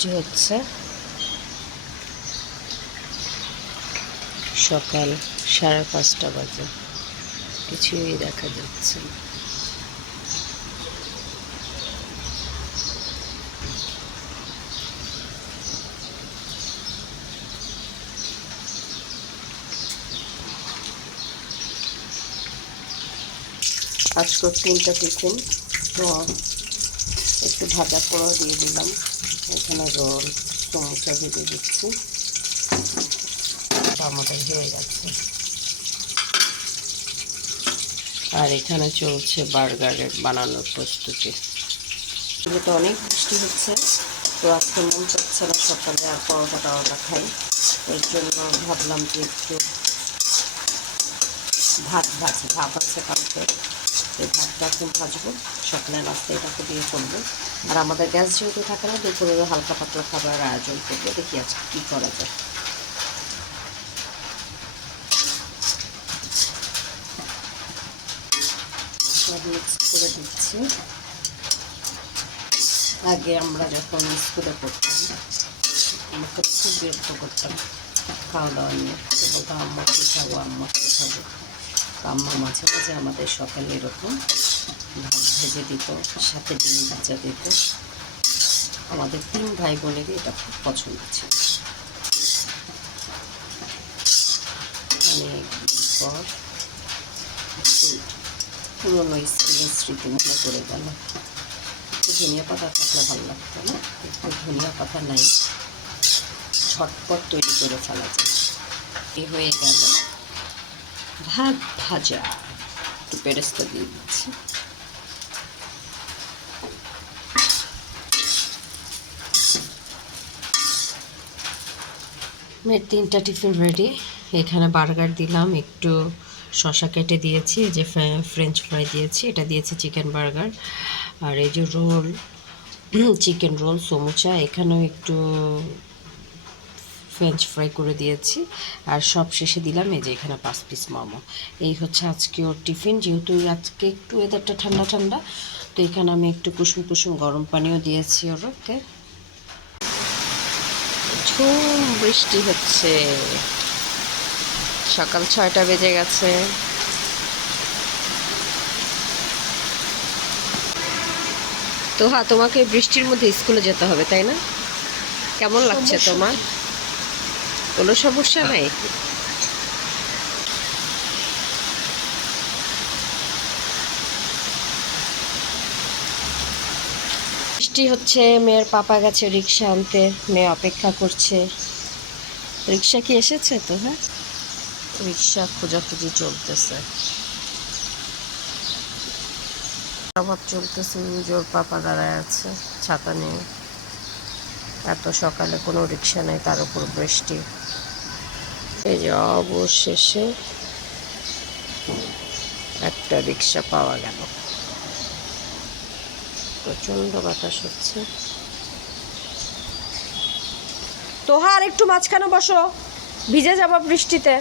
বৃষ্টি হচ্ছে। সকাল 5:30 বাজে, কিছুই দেখা যাচ্ছে না। আজকে 3টা টিফিন, তো একটু ভাজা পোড়াও দিয়ে দিলাম। এখানে রোল, সমোসা ভেজে দিচ্ছি। আমাদের হয়ে গেছে। আর এখানে চলছে বার্গারের বানানোর প্রস্তুতি। তো অনেক বৃষ্টি হচ্ছে, তো আজকে মন চাচ্ছে না সকালে আর পরোটা খাই। এর জন্য ভাবলাম যে একটু ভাত আছে কালকে, এই ভাতটা এখন ভাজবো। সকালে নাস্তা এটাকে দিয়ে চলবে। আর আমাদের গ্যাস যেহেতু থাকে না, দুপুরে হালকা পাতলা খাবারের আয়োজন করবো। দেখি আজকে কী করা যায়। সব মিক্স করে দিচ্ছি। আগে আমরা যখন স্কুলে পড়তাম, আমাকে খুব বিরক্ত করতাম খাওয়া দাওয়া নিয়ে। বলতাম আম্মা কী খাবো, আম্মা কী খাবো। তো আম্মা মাঝে মাঝে আমাদের সকালে এরকম ভাত ভেজে দিত, সাথে ডিম ভাজা দিত। আমাদের 3 ভাই বোনেরই এটা খুব পছন্দ ছিল। অনেক পর পুরোনো স্কুলের স্মৃতি মনে করে গেল। একটু ধনিয়া পাতা থাকলে ভালো লাগতো না, একটু ধনিয়া পাতা নাই, ঝটপট তৈরি করে ফেলা যায়। এই হয়ে গেল ভাত ভাজা। একটু বেরেস্তা দিয়ে দিচ্ছি। মেয়ের 3টা টিফিন রেডি। এখানে বার্গার দিলাম, একটু শসা কেটে দিয়েছি, এই যে ফ্রেঞ্চ ফ্রাই দিয়েছি, এটা দিয়েছি চিকেন বার্গার। আর এই যে রোল, চিকেন রোল, সমোসা, এখানেও একটু ফ্রেঞ্চ ফ্রাই করে দিয়েছি। আর সব শেষে দিলাম এই যে এখানে 5 পিস মোমো। এই হচ্ছে আজকে ওর টিফিন। যেহেতু আজকে একটু ওয়েদারটা ঠান্ডা ঠান্ডা, তো এখানে আমি একটু কুসুম কুসুম গরম পানিও দিয়েছি ওরকে। ঝুম বৃষ্টি হচ্ছে, সকাল 6টা বেজে গেছে। তো হ্যাঁ, তোমাকে বৃষ্টির মধ্যে স্কুলে যেতে হবে, তাই না? কেমন লাগছে তোমার? কোনো সমস্যা নাই? বৃষ্টি হচ্ছে, মেয়ের পাপা গেছে রিক্সা আনতে, মেয়ে অপেক্ষা করছে। রিক্সা কি এসেছে? তো হ্যাঁ, রিক্সা খোঁজাখুঁজি চলতেছে, অভাব চলতেছে। জোর পাপা দাঁড়ায় আছে ছাতা নিয়ে। এত সকালে কোনো রিক্সা নেই, তার উপর বৃষ্টি। এই যে অবশেষে একটা রিক্সা পাওয়া গেল। প্রচণ্ড বাতাস হচ্ছে। তোহার একটু মাঝখানে বসো, ভিজে যাবা বৃষ্টিতে।